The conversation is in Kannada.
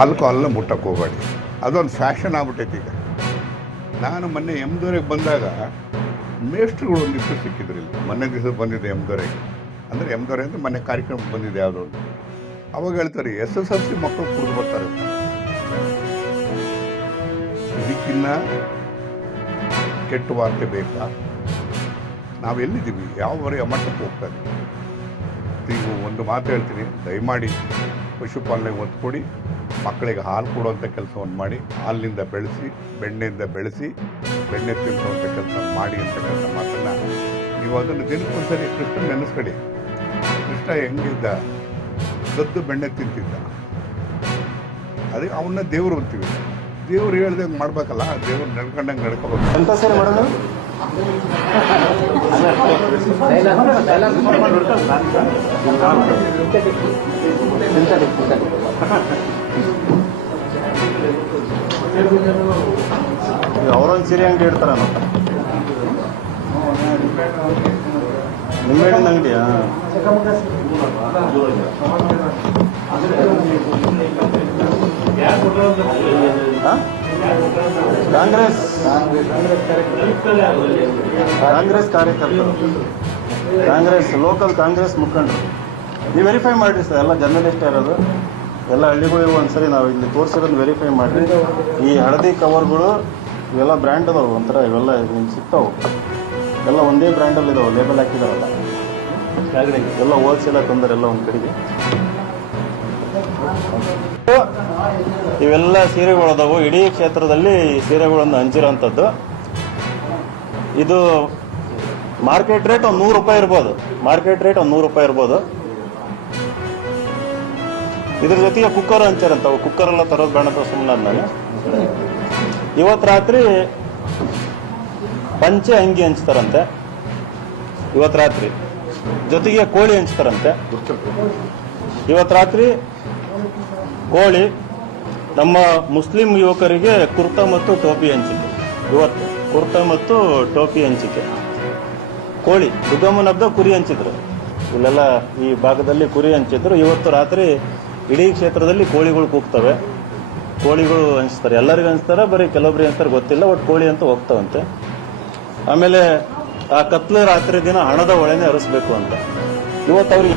ಆಲ್ಕೋಹಾಲ್ನ ಮುಟ್ಟಕ್ಕೆ ಹೋಗಬೇಡಿ. ಅದೊಂದು ಫ್ಯಾಷನ್ ಆಗ್ಬಿಟ್ಟೈತಿ ಈಗ. ನಾನು ಮೊನ್ನೆ ಎಮ್ದೋರೆಗೆ ಬಂದಾಗ ಮೇಷ್ಟ್ರುಗಳು ಒಂದಿಷ್ಟು ಸಿಕ್ಕಿದ್ರು ಇಲ್ಲಿ. ಮೊನ್ನೆ ದಿವಸ ಬಂದಿದೆ ಎಮ್ದೋರೆಗೆ. ಅಂದರೆ ಎಮ್ದೋರೆ ಅಂತ ಮೊನ್ನೆ ಕಾರ್ಯಕ್ರಮಕ್ಕೆ ಬಂದಿದೆ ಯಾವುದೋ ಒಂದು. ಅವಾಗ ಹೇಳ್ತಾರೆ SSLC ಮಕ್ಕಳು ಕುಡಿದು ಬರ್ತಾರೆ ಅಂತ. ಇದಕ್ಕಿನ್ನ ಕೆಟ್ಟ ವಾರ್ತೆ ಬೇಕಾ? ನಾವೆಲ್ಲಿದ್ದೀವಿ? ಯಾವ ಮಟ್ಟಕ್ಕೆ ಹೋಗ್ತಾ ಇದ್ದೀವಿ? ಈಗ ಒಂದು ಮಾತು ಹೇಳ್ತೀನಿ, ದಯಮಾಡಿ ಪಶುಪಾಲನೆಗೆ ಒತ್ತು ಕೊಡಿ. ಮಕ್ಕಳಿಗೆ ಹಾಲು ಕೊಡುವಂಥ ಕೆಲಸವನ್ನು ಮಾಡಿ, ಹಾಲಿನಿಂದ ಬೆಳೆಸಿ, ಬೆಣ್ಣೆಯಿಂದ ಬೆಳೆಸಿ, ಬೆಣ್ಣೆ ತಿನ್ನುವಂಥ ಕೆಲಸ ಮಾಡಿ ಅಂತಕ್ಕಂಥ ಮಾತನ್ನು ನೀವು ಅದನ್ನು ದಿನಕ್ಕೊಂದ್ಸರಿ ಕೃಷ್ಣ ನೆನೆಸ್ಕೊಳ್ಳಿ. ಕೃಷ್ಣ ಹೆಂಗಿದ್ದ? ಗದ್ದು ಬೆಣ್ಣೆ ತಿಂತಿದ್ದ. ಅದಕ್ಕೆ ಅವನ್ನ ದೇವರು ಅಂತೀವಿ. ದೇವ್ರು ಹೇಳ್ದಂಗೆ ಮಾಡ್ಬೇಕಲ್ಲ, ದೇವ್ರು ನಡ್ಕೊಂಡಂಗೆ ನಡ್ಕೋಬೇಕು. ಎಂತ ಸರಿ ಮಾಡೋದು? ಅವರೊಂದು ಸೀರೆ ಅಂಗಡಿ ಇಡ್ತಾರ, ನಿಂಬೆಹಣ್ಣಿನ ಅಂಗಡಿಯಾ? ಕಾಂಗ್ರೆಸ್ ಕಾರ್ಯಕರ್ತರು, ಕಾಂಗ್ರೆಸ್ ಲೋಕಲ್ ಕಾಂಗ್ರೆಸ್ ಮುಖಂಡರು. ನೀವು ವೆರಿಫೈ ಮಾಡಿರಿ ಸರ್, ಎಲ್ಲ ಜರ್ನಲಿಸ್ಟ್ ಇರೋದು, ಎಲ್ಲ ಹಳ್ಳಿಗಳಿಗೂ ಒಂದ್ಸರಿ ನಾವು ಇಲ್ಲಿ ತೋರಿಸಿರೋದು ವೆರಿಫೈ ಮಾಡಿರಿ. ಈ ಹಳದಿ ಕವರ್ಗಳು ಇವೆಲ್ಲ ಬ್ರ್ಯಾಂಡ್ ಅದಾವೆ, ಒಂಥರ ಇವೆಲ್ಲ ನಿಮ್ಗೆ ಸಿಗ್ತಾವೆ. ಎಲ್ಲ ಒಂದೇ ಬ್ರ್ಯಾಂಡಲ್ಲಿ ಇದಾವೆ, ಲೇಬಲ್ ಹಾಕಿದಾವಲ್ಲ, ಎಲ್ಲ ಹೋಲ್ಸೇಲಾಗಿ ತಂದರೆ ಎಲ್ಲ ಒಂದು ಕಡೆಗೆ. ಇವೆಲ್ಲ ಸೀರೆಗಳದಾವು. ಇಡೀ ಕ್ಷೇತ್ರದಲ್ಲಿ ಈ ಸೀರೆಗಳನ್ನು ಹಂಚಿರೋಂಥದ್ದು. ಇದು ಮಾರ್ಕೆಟ್ ರೇಟ್ ಒಂದು 100 ರೂಪಾಯಿ ಇರ್ಬೋದು. ಮಾರ್ಕೆಟ್ ರೇಟ್ ಒಂದು 100 ರೂಪಾಯಿ ಇರ್ಬೋದು. ಇದ್ರ ಜೊತೆಗೆ ಕುಕ್ಕರ್ ಹಂಚಾರಂತಾವು. ಕುಕ್ಕರ್ ಎಲ್ಲ ತರೋದು ಬೇಡ ಅಂತ ಸುಮ್ಮನೆ ನಾನು. ಇವತ್ತು ರಾತ್ರಿ ಪಂಚೆ ಅಂಗಿ ಹಂಚ್ತಾರಂತೆ. ಇವತ್ತು ರಾತ್ರಿ ಜೊತೆಗೆ ಕೋಳಿ ಹಂಚ್ತಾರಂತೆ. ಇವತ್ತು ರಾತ್ರಿ ಕೋಳಿ. ನಮ್ಮ ಮುಸ್ಲಿಂ ಯುವಕರಿಗೆ ಕುರ್ತಾ ಮತ್ತು ಟೋಪಿ ಹಂಚಿಕೆ. ಇವತ್ತು ಕುರ್ತಾ ಮತ್ತು ಟೋಪಿ ಹಂಚಿಕೆ. ಕೋಳಿ ದುರ್ಗಮ್ಮನ ಹಬ್ಬದ ಕುರಿ ಹಂಚಿದ್ರು. ಇಲ್ಲೆಲ್ಲ ಈ ಭಾಗದಲ್ಲಿ ಕುರಿ ಹಂಚಿದ್ರು. ಇವತ್ತು ರಾತ್ರಿ ಇಡೀ ಕ್ಷೇತ್ರದಲ್ಲಿ ಕೋಳಿಗಳು ಕೂಗ್ತವೆ. ಕೋಳಿಗಳು ಹಂಚ್ತಾರೆ. ಎಲ್ಲರಿಗೂ ಹಂಚ್ತಾರೆ, ಬರೀ ಕೆಲವೊಬ್ರಿಗೆ ಹಂಚ್ತಾರೆ ಗೊತ್ತಿಲ್ಲ. ಒಟ್ಟು ಕೋಳಿ ಅಂತ ಹೋಗ್ತಾವಂತೆ. ಆಮೇಲೆ ಆ ಕತ್ಲ ರಾತ್ರಿ ದಿನ ಹಣದ ಹೊಳೆನೇ ಹರಿಸ್ಬೇಕು ಅಂತ ಇವತ್ತು ಅವ್ರಿಗೆ